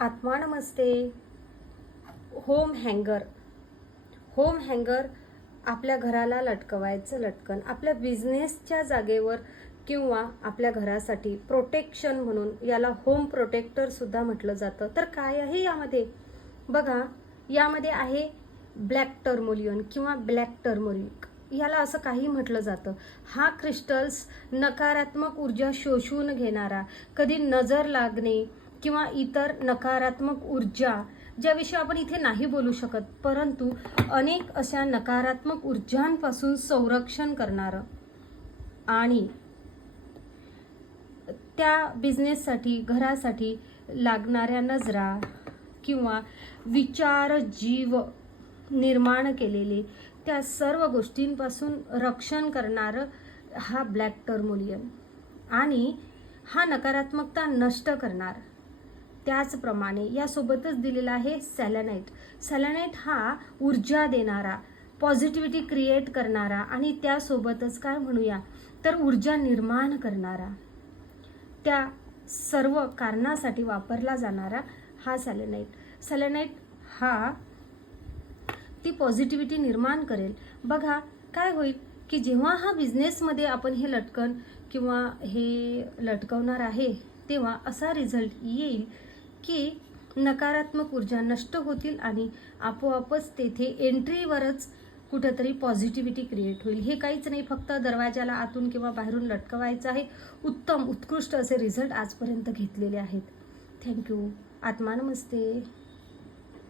आत्मा नमस्ते. होम हँगर. होम हँगर आपल्या घराला लटकवायचं लटकन, आपल्या बिझनेसच्या जागेवर किंवा आपल्या घरासाठी प्रोटेक्शन म्हणून याला होम प्रोटेक्टर सुद्धा म्हटलं जातं. तर काय आहे यामध्ये बघा, यामध्ये आहे ब्लॅक टर्मोलियन किंवा ब्लॅक टर्मरिक, याला असं काही म्हटलं जातं. हा क्रिस्टल्स नकारात्मक ऊर्जा शोषून घेणारा, कधी नजर लागणे किंवा इतर नकारात्मक ऊर्जा ज्याविषयी आपण इथे नाही बोलू शकत, परंतु अनेक अशा नकारात्मक ऊर्जांपासून संरक्षण करणारं आणि त्या बिझनेससाठी घरासाठी लागणाऱ्या नजरा किंवा विचार जीव निर्माण केलेले त्या सर्व गोष्टींपासून रक्षण करणारं हा ब्लॅक टर्मोलियन आणि हा नकारात्मकता नष्ट करणार. त्याचप्रमाणे यासोबतच दिलेला आहे सेलेनाइट. सेलेनाइट हा ऊर्जा देणारा, पॉझिटिव्हिटी क्रिएट करणारा आणि त्यासोबतच काय म्हणूया तर ऊर्जा निर्माण करणारा, त्या सर्व कारणासाठी वापरला जाणारा हा सेलेनाइट. सेलेनाइट हा ती पॉझिटिव्हिटी निर्माण करेल. बघा काय होईल की जेव्हा हा बिझनेसमध्ये आपण हे लटकन किंवा हे लटकवणार आहे तेव्हा असा रिझल्ट येईल की नकारात्मक ऊर्जा नष्ट होतील आणि आपोआपच तेथे एंट्रीवरच कुठेतरी पॉझिटिव्हिटी क्रिएट होईल. हे काहीच नाही, फक्त दरवाजाला आतून किंवा बाहेरून लटकवायचं आहे. उत्तम उत्कृष्ट असे रिझल्ट आजपर्यंत घेतलेले आहेत. थँक्यू. आत्मा नमस्ते.